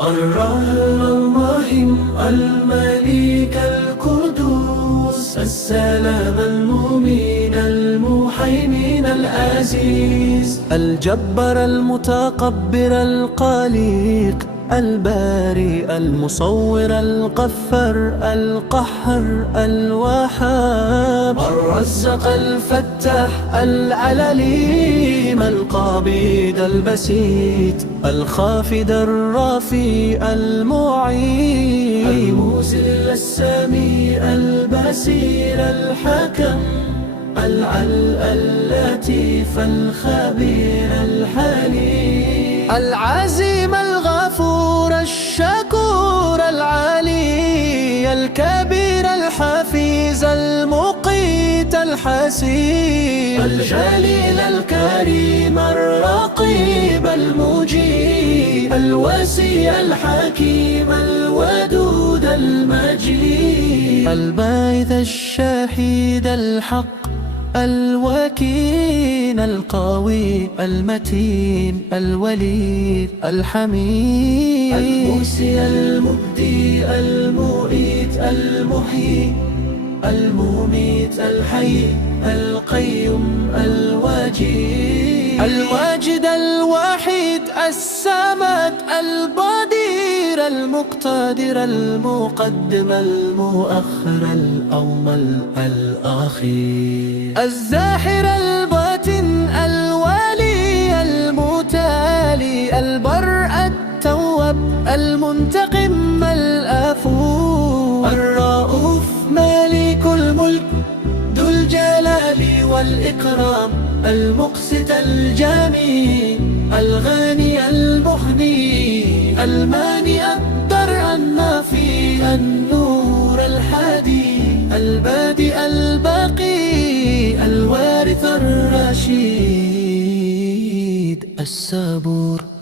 الرحيم الملك القدوس السلام المؤمن المهيمن العزيز الجبار المتكبر الخالق البارئ المصور الغفار القهار الوهاب الرزاق الفتاح العليم القابض البسيط الخافض الرافع المعين المذل السميع البصير الحكم اللطيف الخبير الحليم العظيم الغفور الشكور العلي الكبير الحفيظ المقيت الحسيب الجليل الكريم الرقيب المجيب الوسيع الحكيم الودود المجيد الباعث الشهيد الحق الوكيل القوي المتين الولي الحميد المحيي المبدي المميت المحيي المميت الحي القيوم الواجد الوحيد الصمد البدير المقتدر المقدم المؤخر الأول الأخير الظاهر الباطن الولي المتالي البر التواب المنتقم العفو الرؤوف مالك الملك ذو الجلال والإكرام المقسط الجميل الغني المغني المانع الضر النافي النور الهادي البادئ الباقي الوارث الرشيد الصبور